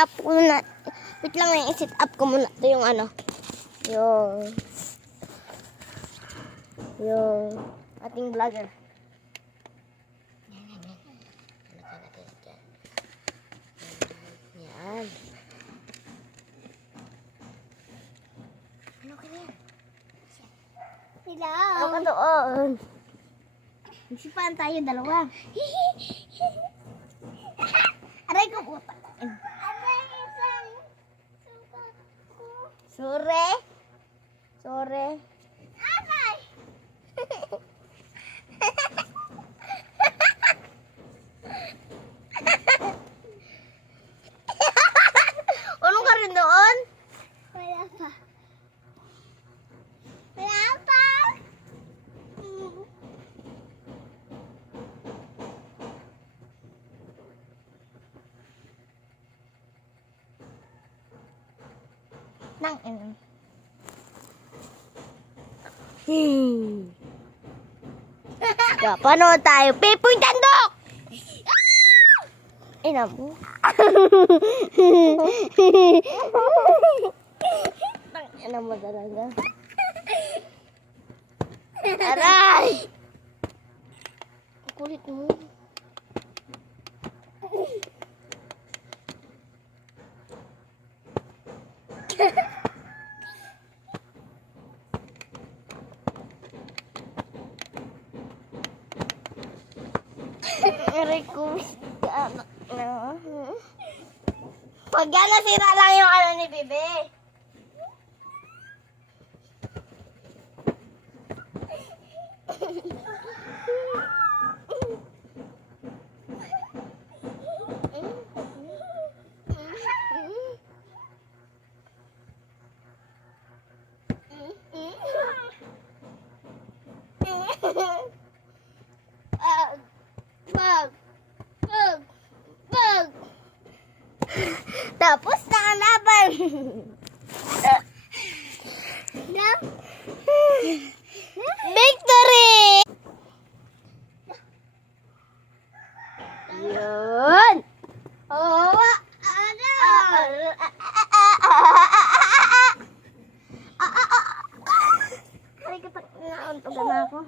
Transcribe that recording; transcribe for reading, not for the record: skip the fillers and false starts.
up ko na. Wait lang, i-set up ko muna. Ito yung ano. Yung ating vlogger. Yan. Ano ka yan? Hello. Ano ka doon? Isipan tayo dalawa. Aray ko puta. Aray, isang sukat ko. Sore. Sore. Aray. Ano ka rin doon? Wala pa. Wala pa. Nang panood tayo. Pipoy Tandok! Ina mo. Ina mo talaga. Aray! Kulit mo. Aray ko. Pag yan nasira lang yung ano ni Bebe. Bag. Tapos na ang laban. Victory! Yun! Oh, ano? Ay, nauntogan na ako.